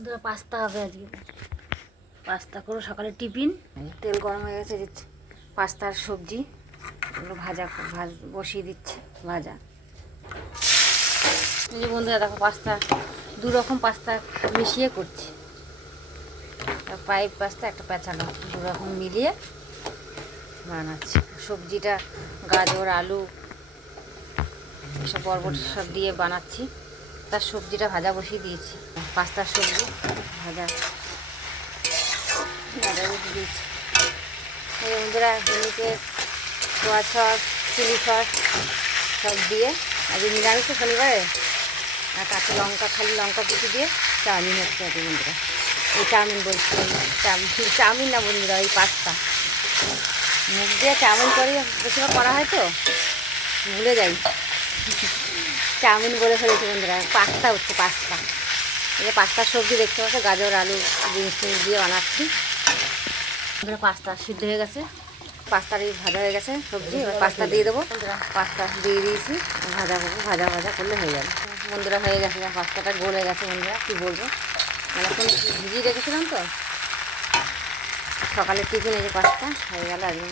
বন্ধুরা পাস্তা হবে আজকে। পাস্তা করো সকালে টিফিন। তেল গরম হয়ে গেছে, দিচ্ছি পাস্তার সবজি, এগুলো বসিয়ে দিচ্ছি ভাজা। এই যে বন্ধুরা দেখো পাস্তা, দু রকম পাস্তা মিশিয়ে করছি। একটা পাইপ পাস্তা, একটা পেঁচানো, দু রকম মিলিয়ে বানাচ্ছি। সবজিটা গাজর, আলু, এসব বরবটি সব দিয়ে বানাচ্ছি। তার সবজিটা ভাজা বসিয়ে দিয়েছি। পাস্তার সবজি ভাজা বসিয়ে দিয়েছি। এই বন্ধুরা ভিনিকে সোয়া সস, চিলি সস সব দিয়ে, আজ নিরামিষ তো শনিবারে, আর কাঁচা লঙ্কা, খালি লঙ্কা কুচি দিয়ে চাউমিন হচ্ছে আর কি বন্ধুরা। এই চাউমিন বলছি, চাউমিন না বন্ধুরা, ওই পাস্তা মুখ দিয়ে চাউমিন করে বেশিরভাগ করা হয় তো ভুলে যাই, চাউমিন বলে ফেলেছি বন্ধুরা। পাস্তা হচ্ছে পাস্তা। এই যে পাস্তার সবজি দেখতে পাচ্ছ, গাজর আলু জিনিস দিয়ে বানাচ্ছি। পাস্তা সিদ্ধ হয়ে গেছে, পাস্তার ভাজা হয়ে গেছে সবজি। এবার পাস্তা দিয়ে দেবো। পাস্তা দিয়ে দিয়েছি, ভাজা ভাজা ভাজা করলে হয়ে যাবে বন্ধুরা। হয়ে গেছে, পাস্তাটা গলে গেছে বন্ধুরা, কী বলবো, অনেকক্ষণ ভিজিয়ে রেখেছিলাম তো। সকালে টিফিনে যে পাস্তা হয়ে গেল আজকে।